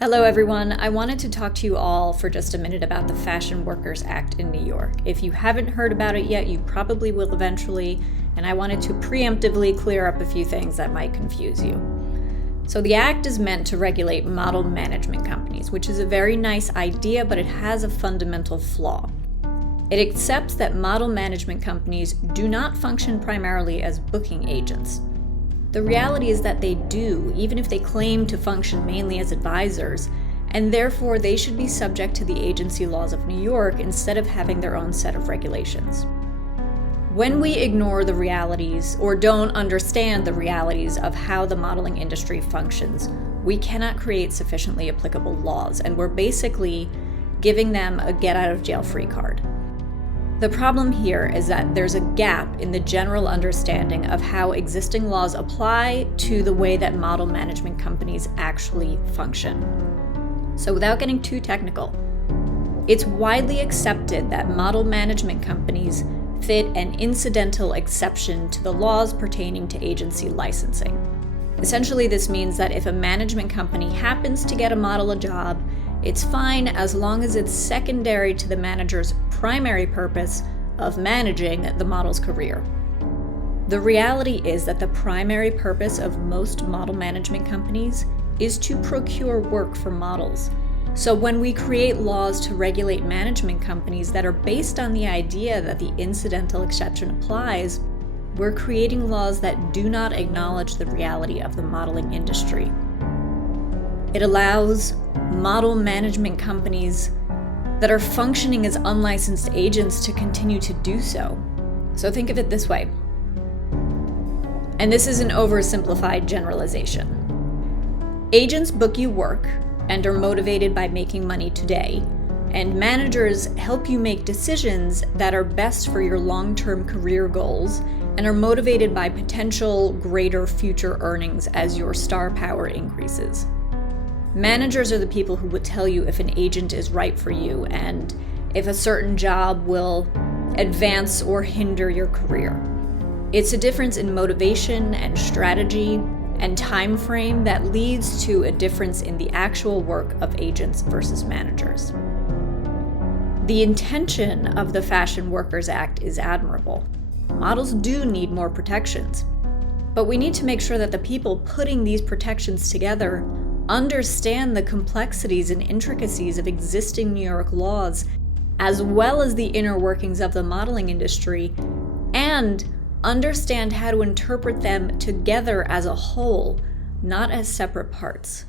Hello everyone, I wanted to talk to you all for just a minute about the Fashion Workers Act in New York. If you haven't heard about it yet, you probably will eventually, and I wanted to preemptively clear up a few things that might confuse you. So the act is meant to regulate model management companies, which is a very nice idea, but it has a fundamental flaw. It accepts that model management companies do not function primarily as booking agents. The reality is that they do, even if they claim to function mainly as advisors, and therefore they should be subject to the agency laws of New York instead of having their own set of regulations. When we ignore the realities or don't understand the realities of how the modeling industry functions, we cannot create sufficiently applicable laws, and we're basically giving them a get-out-of-jail-free card. The problem here is that there's a gap in the general understanding of how existing laws apply to the way that model management companies actually function. So without getting too technical, it's widely accepted that model management companies fit an incidental exception to the laws pertaining to agency licensing. Essentially, this means that if a management company happens to get a model a job, it's fine as long as it's secondary to the manager's primary purpose of managing the model's career. The reality is that the primary purpose of most model management companies is to procure work for models. So when we create laws to regulate management companies that are based on the idea that the incidental exception applies, we're creating laws that do not acknowledge the reality of the modeling industry. It allows model management companies that are functioning as unlicensed agents to continue to do so. So think of it this way, and this is an oversimplified generalization. Agents book you work and are motivated by making money today, and managers help you make decisions that are best for your long-term career goals and are motivated by potential greater future earnings as your star power increases. Managers are the people who would tell you if an agent is right for you and if a certain job will advance or hinder your career. It's a difference in motivation and strategy and time frame that leads to a difference in the actual work of agents versus managers. The intention of the Fashion Workers Act is admirable. Models do need more protections, but we need to make sure that the people putting these protections together understand the complexities and intricacies of existing New York laws, as well as the inner workings of the modeling industry, and understand how to interpret them together as a whole, not as separate parts.